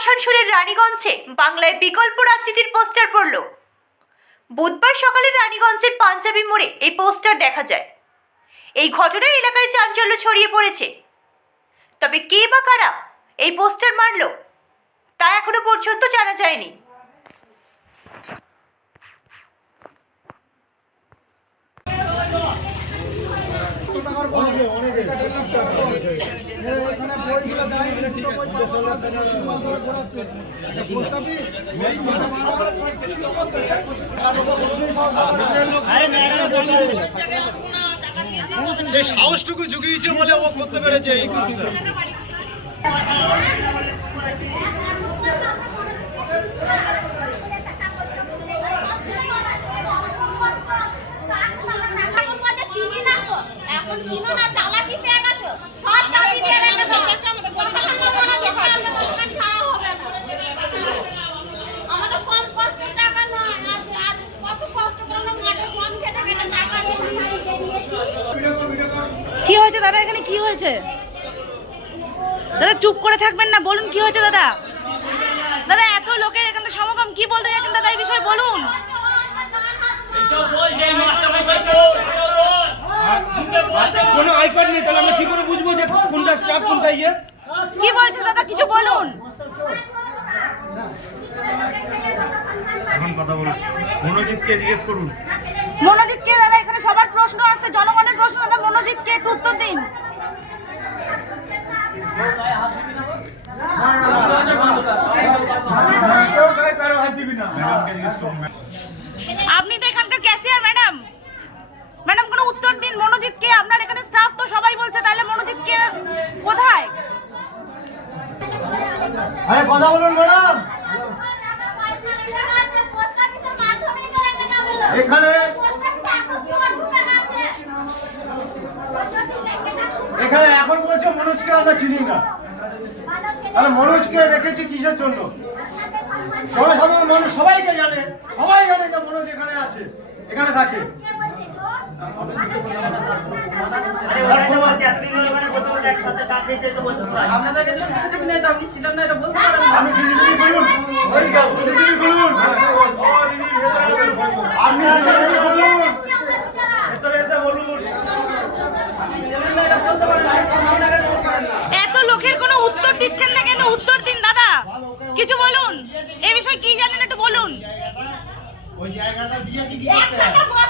চলছে বাংলায় বিকল্প রাজনীতির পোস্টার পড়ল। বুধবার সকালে রানীগঞ্জের পাঞ্জাবি মোড়ে এই পোস্টার দেখা যায়। এই ঘটনায় এলাকায় চাঞ্চল্য ছড়িয়ে পড়েছে। তবে কে বা কারা এই পোস্টার মারল, তা এখনও পর্যন্ত জানা যায়নি। সেই সাহসটুকু জুগিয়েছে বলে ও করতে পেরেছে এই কাজটা। দাদা এখানে কি হয়েছে? দাদা চুপ করে থাকবেন না বলুন কি হয়েছে দাদা? দাদা এত লোকের এখানে সমাগম কি বলতে যাচ্ছেন দাদা এই বিষয়ে বলুন? কোনো আই নেই তাহলে আমরা কি করে বুঝব যে কোনটা স্টাফ কোনটা ইয়ে? কি বলছে দাদা কিছু বলুন। এখন কথা বলুন। মনোজিৎকে জিজ্ঞেস করুন। মনোজিৎ কে দাদা এখানে সবার প্রশ্ন আছে জনগণের প্রশ্ন দাদা মনোজিৎ কে একটু উত্তর দিন ম্যাডামকে জিজ্ঞেস করুন আপনি তো এখানকার ক্যাশিয়ার ম্যাডাম। ম্যাডাম কোনো উত্তর দিন মনোজিৎ কে? আপনার এখানে স্টাফ তো সবাই বলছে তাহলে মনোজিৎ কে কোথায়? আরে কথা বলুন ম্যাডাম। এখানে এখানে এখন বলছে মনোজকে আমরা চিনি না। তাহলে মনোজকে রেখেছি কিসের জন্য জনসাধারণ মানুষ সবাইকে জানে সবাই জানে যে মনোজ এখানে আছে এখানে থাকে আপনি সিসিটিভি সিসিটিভি আপনি সিসিটিভি ভেতরে এসে বলুন। বলতে পারেন না। এত লোকের কোনো উত্তর দিচ্ছেন না কেন? উত্তর দিন দাদা। কিছু বলুন। ওই জায়গাটা দিয়ে কি করতে